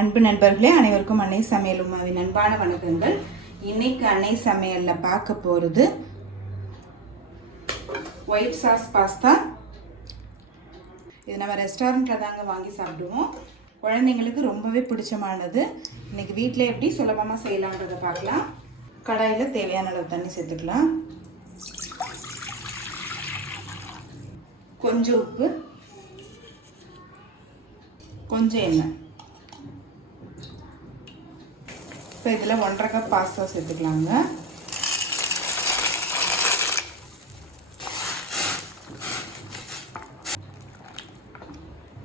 அன்பு நண்பர்களே, அனைவருக்கும் அன்னை சமையல் உமாவின் அன்பான வணக்கங்கள். இன்னைக்கு அன்னை சமையலில் பார்க்க போகிறது ஒயிட் சாஸ் பாஸ்தா. இது நம்ம ரெஸ்டாரண்ட்டில் தாங்க வாங்கி சாப்பிடுவோம். குழந்தைங்களுக்கு ரொம்பவே பிடிச்சமானது. இன்னைக்கு வீட்டில் எப்படி சுலபமாக செய்யலான்றதை பார்க்கலாம். கடாயில் தேவையான அளவு தண்ணி சேர்த்துக்கலாம். கொஞ்சம் உப்பு, கொஞ்சம் எண்ணெய். இப்போ இதில் 1.5 கப் பாஸ்தா சேர்த்துக்கலாங்க.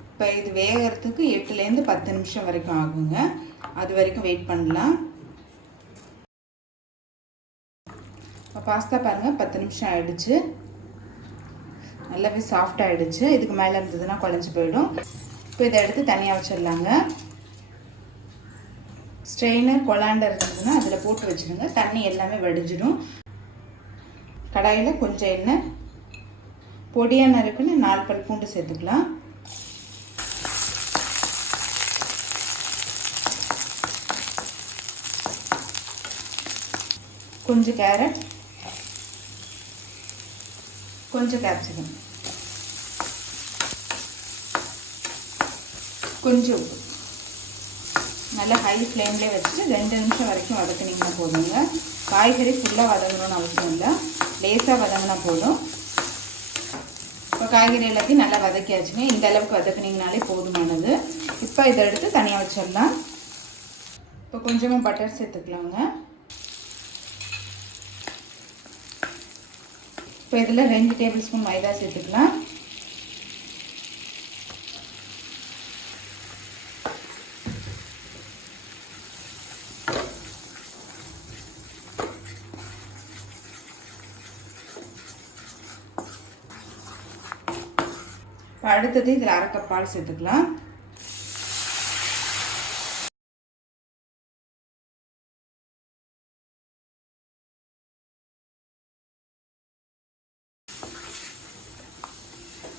இப்போ இது வேகிறதுக்கு 8லேருந்து 10 நிமிஷம் வரைக்கும் ஆகுங்க. அது வரைக்கும் வெயிட் பண்ணலாம். இப்போ பாஸ்தா பாருங்கள், 10 நிமிஷம் ஆகிடுச்சு. நல்லாவே சாஃப்ட் ஆகிடுச்சு. இதுக்கு மேலே இருந்ததுன்னா குழஞ்சி போயிடும். இப்போ இதை எடுத்து தனியாக வச்சிடலாங்க. ஸ்ட்ரெயினர் கொலாண்டர் இருந்ததுன்னா அதில் போட்டு வச்சுருங்க. தண்ணி எல்லாமே வடிஞ்சிடும். கடாயில் கொஞ்சம் எண்ணெய், பொடியாக நறுக்குன்னு 4 பல் பூண்டு சேர்த்துக்கலாம். கொஞ்சம் கேரட், கொஞ்சம் கேப்சிகம், கொஞ்சம் உப்பு. நல்லா ஹை ஃப்ளேம்லேயே வச்சுட்டு 2 நிமிஷம் வரைக்கும் வதக்குனிங்கன்னா போதுங்க. காய்கறி ஃபுல்லாக வதங்கணும்னு அவசியம் இல்லை, லேசாக வதங்கினா போதும். இப்போ காய்கறி எல்லாத்தையும் நல்லா வதக்கியாச்சுங்க. இந்த அளவுக்கு வதக்குனிங்கனாலே போதுமானது. இப்போ இதை எடுத்து தனியாக வச்சிடலாம். இப்போ கொஞ்சமாக பட்டர் சேர்த்துக்கலாங்க. இப்போ இதில் 2 டேபிள் ஸ்பூன் மைதா சேர்த்துக்கலாம். இப்போ அடுத்தது இதில் 1/2 கப் பால் சேர்த்துக்கலாம்.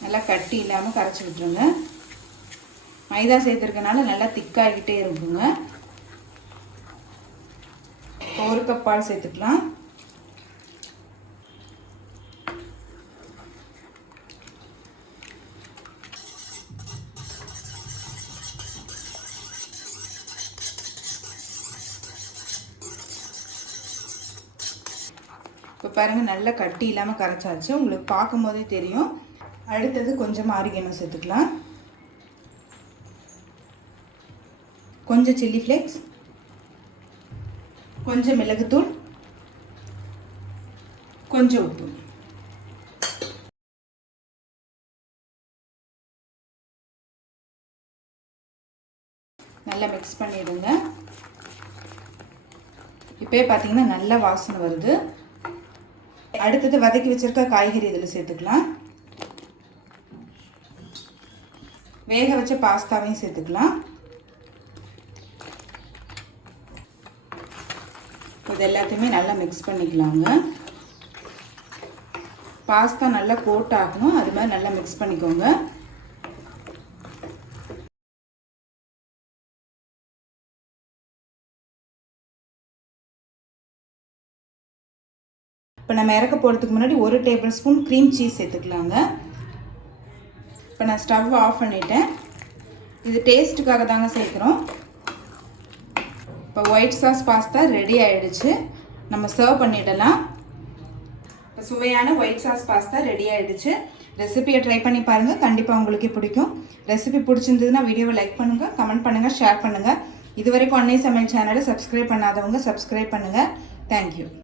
நல்லா கட்டி இல்லாமல் கரைச்சி விட்டுருங்க. மைதா சேர்த்துருக்கனால நல்லா திக்காகிட்டே இருக்குங்க. 1 கப் பால் சேர்த்துக்கலாம். இப்போ பாருங்கள், நல்லா கட்டி இல்லாமல் கரைச்சாச்சு. உங்களுக்கு பார்க்கும் போதே தெரியும். அடுத்தது கொஞ்சம் ஆரிகனோ சேர்த்துக்கலாம். கொஞ்சம் சில்லி ஃப்ளேக்ஸ், கொஞ்சம் மிளகுத்தூள், கொஞ்சம் உப்பு. நல்லா மிக்ஸ் பண்ணிடுங்க. இப்போ பார்த்தீங்கன்னா நல்ல வாசனை வருது. அடுத்தது வதக்கி வச்சிருக்க காய்கறி இதில் சேர்த்துக்கலாம். வேக வச்ச பாஸ்தாவையும் சேர்த்துக்கலாம். இது எல்லாத்தையுமே நல்லா மிக்ஸ் பண்ணிக்கலாங்க. பாஸ்தா நல்லா கோட் ஆகணும், அது மாதிரி நல்லா மிக்ஸ் பண்ணிக்கோங்க. இப்போ நம்ம இறக்க போகிறதுக்கு முன்னாடி 1 டேபிள் ஸ்பூன் க்ரீம் சீஸ் சேர்த்துக்கலாங்க. இப்போ நான் ஸ்டவ் ஆஃப் பண்ணிட்டேன். இது டேஸ்ட்டுக்காக தாங்க சேர்க்குறோம். இப்போ ஒயிட் சாஸ் பாஸ்தா ரெடி ஆகிடுச்சு. நம்ம சர்வ் பண்ணிடலாம். இப்போ சுவையான ஒயிட் சாஸ் பாஸ்தா ரெடி ஆகிடுச்சு. ரெசிபியை ட்ரை பண்ணி பாருங்கள், கண்டிப்பாக உங்களுக்கு பிடிக்கும். ரெசிபி பிடிச்சிருந்ததுன்னா வீடியோவை லைக் பண்ணுங்கள், கமெண்ட் பண்ணுங்கள், ஷேர் பண்ணுங்கள். இது வரைக்கும் அன்னை சமையல் சேனலை சப்ஸ்கிரைப் பண்ணாதவங்க சப்ஸ்கிரைப் பண்ணுங்கள். தேங்க்யூ.